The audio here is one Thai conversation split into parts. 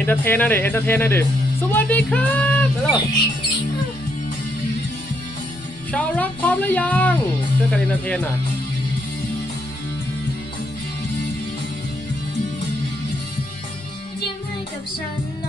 เอนเตอร์เทนนะเด็กเอนเตอร์เทนนะเด็กสวัสดีครับฮัลโหชาวรักพร้อมหรือยังช่อยการเอนเตอร์เทนอะยิ้มให้กับฉัน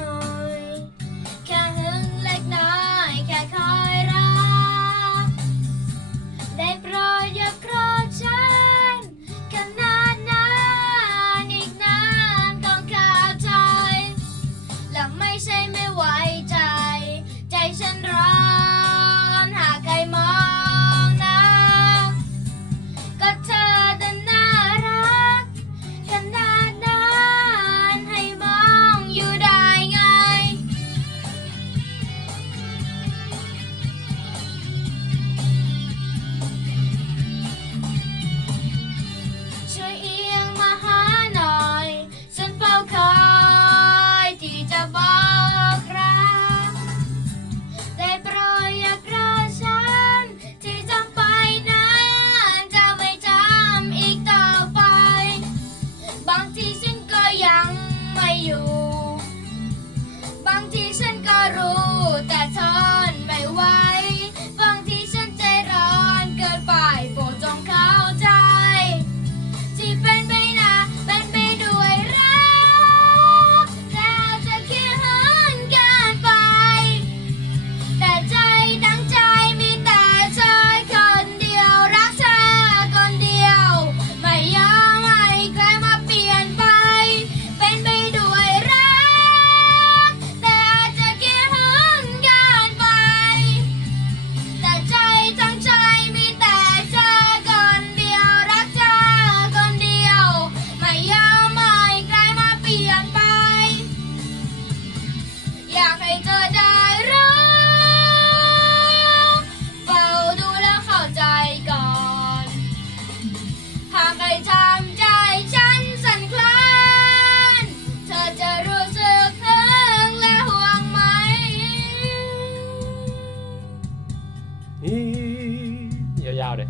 าวๆเยอะ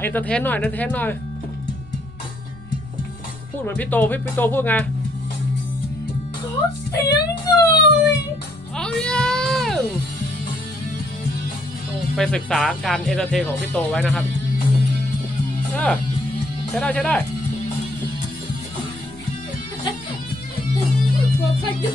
เอนเตอร์เทนหน่อยเอนเตอร์เทนหน่อย พูดเหมือนพี่โตพี่พี่โตพูดไงขอเสียงหน่อยเอาอย่างไปศึกษาการเอนเตอร์เทนของพี่โตไว้นะครับเออใช้ได้ใช้ได้พอพักดู